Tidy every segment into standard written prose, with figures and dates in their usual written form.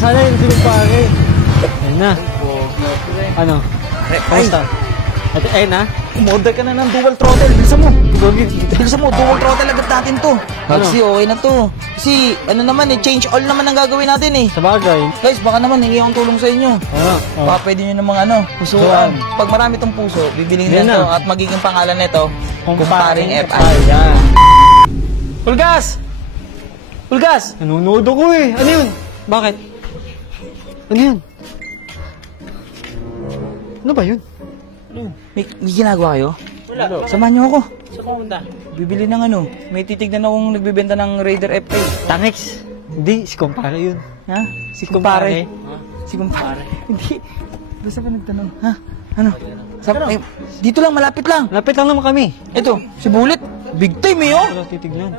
sana yun si kumpare. Ayun na. Ano? Kamusta? Ayun na. Umorder ka na ng dual throttle. Bilisan mo. Bilisan mo, dual throttle agad natin to. Kasi okay na to. Kasi ano naman change all naman ang gagawin natin Sa bagay. Guys, baka naman hingi akong tulong sa inyo. Baka pwede nyo namang pusuan. Pag marami tong puso, bibiling nito at magiging pangalan nito, Kumparing FI. Yan. Hulgas! Hulgas! Nanonood ako eh. Ano yun? Bakit? Ano yun? Ano ba yun? May ginagawa kayo? Wala. Samahan nyo ako. Sa pumunta? Bibili ng may titignan akong nagbibenta ng Raider FI. Tangex. Hindi, si kumpare yun. Ha? Si kumpare. Si kumpare. Hindi. Basta pa nagtanong. Ha? Ano? Dito lang, malapit lang. Lapit lang naman kami. Ito, si Bullet. Big time Wala titignan.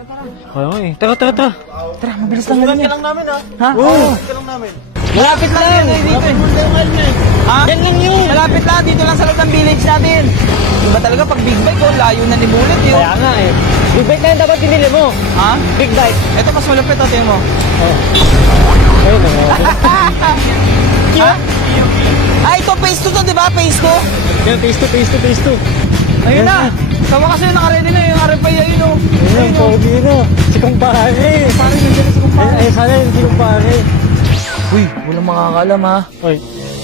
Kaya nga eh. Tara. Tara, mabilis lang naman yan. lang namin ha. Ha? Oo. lang namin. Malapit lang yan dito eh. Ha? Yan lang yun. Malapit lang, dito lang sa loob ng village natin. Diba talaga pag big bike layo na ni Bullet yun. Kaya nga eh. Big bike na yun dapat pinili mo. Ha? Big bike. Ito mas malapit natin mo. Ayun na nga. Ha? Ito phase 2 to, diba? Phase 2? Yan, phase 2. Ayun na. Sama kasi nakaready na yung RFI ayun o. Ayun, pogi na. Si kumpare. Parang yung si kumpare. Ay, sana yun si kumpare. Uy, walang makakalam ha. Oy.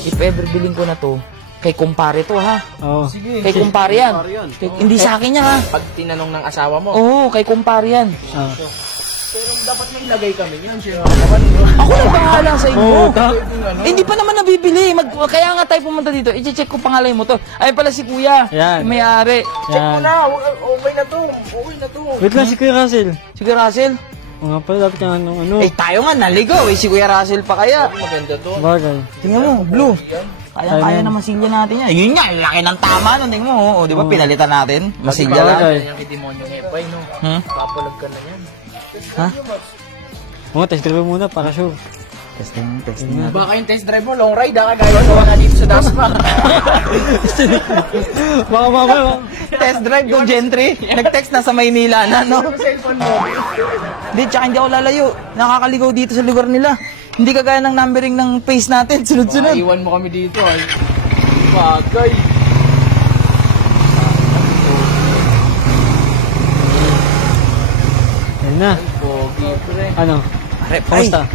If ever bilhin ko na to, kay kumpare to ha. Oo. Kay kumpare yan. Hindi sa akin yan ha. Pag tinanong ng asawa mo, Oo, kay kumpare yan. pero dapat may ilagay kami yan. Ako na bahala sa inyo. Oo, ta. Hindi pa naman nabibili. Kaya nga tayo pumunta dito. I-check ko pangalan mo to. Ay pala si Kuya. Yan. Yung may-ari. Yan. Okay na to. Okay na to. Wait lang si Kuya Russell. Si Kuya Russell. O nga pala, dapat nga nung ano. Eh tayo nga naligaw eh. Si Kuya Russell pa kaya. Maganda to. Bagay. Tingnan mo, blue. Kaya naman masilya natin yan. Yun nga, laki ng tama nun. Tingnan mo. O, di ba pinalitan natin? Masilya lang. Bagay. Yung demonyong epay, no? Papalag ka na yan. Ha? Oo, test drive muna para sure. Testing Baka yung test drive mo, long ride, kagaya mo ka dito sa Daspak. Baka mamaya. Test drive do Gentry. Nag-text na sa Maynila na, no? Cellphone mo. Hindi, tsaka hindi ako lalayo. Nakakaligaw dito sa lugar nila. Hindi kagaya ng numbering ng face natin. Sunod-sunod. Iwan mo kami dito, ay. Bagay. Ayun na. Pogi, pre. Ano? Kamusta?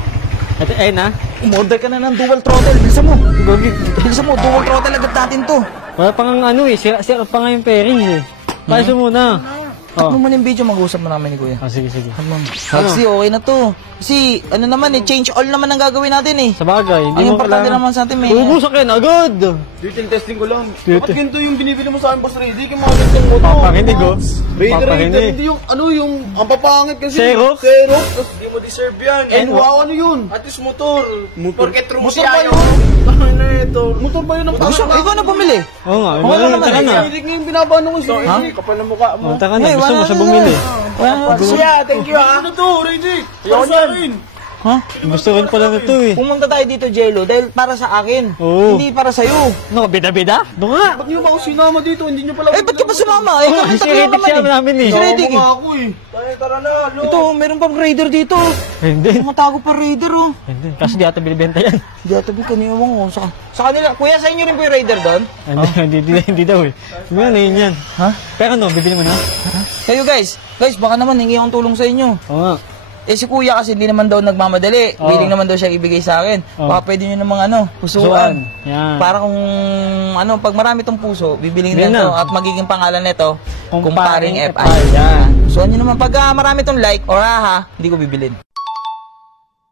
Ayun na. Umorder ka na ng dual throttle. Bilisan mo. Gogi. Bilisan mo. Dual throttle agad natin to. Wala pa nga ano eh. Sira pa nga yung pairings eh. Paso muna. Tap mo muna yung video. Mag-uusap mo namin ni Kuya. Sige. Kasi okay na to. Kasi ano naman change all naman ang gagawin natin eh. Sa bagay. Hindi Ang mo importante kailangan. naman sa atin may... Ubusan ka na agad. Detail testing ko lang. Dito. Ba't ganito yung binibili mo sa akin, Boss Reddy? Yung mga ganitong motor. Papakinig oh. Raider, Papakinig. hindi yung, ang papangit kasi. Xerox? Xerox. Tapos di mo deserve yan. And wow, ano yun? At least motor. Porque true Motor siya ba yun? Ano ito? Motor ba yun ang Gusto, ikaw na pumili. Oo nga. Okay lang naman Taka na. Hindi nga yung binabano ko si Reddy. Kapal na mukha mo. Taka na. Hey, Gusto mo wala siya na. bumili. Siya, thank you ha. Ano to, Reddy? Ayaw sa akin. Ha? Gusto rin pala nito eh. Pumunta tayo dito, Jello, dahil para sa akin. Oo. Hindi para sa'yo. Ano ka, bida-bida? Doon nga. Ba't niyo ba ako sinama dito? Hindi niyo pala... Eh, ba't ka ba sumama? Eh, kami Si tatlo Riddick naman siya eh. namin eh. Si Riddick eh. ako eh. Tara na, lo. Ito, meron pang raider dito. Hindi. Matago pa raider oh. Hindi. Kasi di ata binibenta yan. Hindi ata ba kanina mo sa kanila. Kuya, sa inyo rin po yung raider doon? Hindi daw eh. Ano yun yan? Ha? Pero ano, bibili mo na? Kayo guys, baka naman hingi akong tulong sa inyo. Oo nga. Eh si Kuya kasi hindi naman daw nagmamadali. Oo. Willing naman daw siya ibigay sa akin. Baka pwede nyo namang pusuan. Yan. Para kung pag marami tong puso, bibiling Yan na to na. at magiging pangalan nito, Kumparing Kumparing FI. FI. Yan. Pusuan nyo naman pag marami tong like or hindi ko bibilin.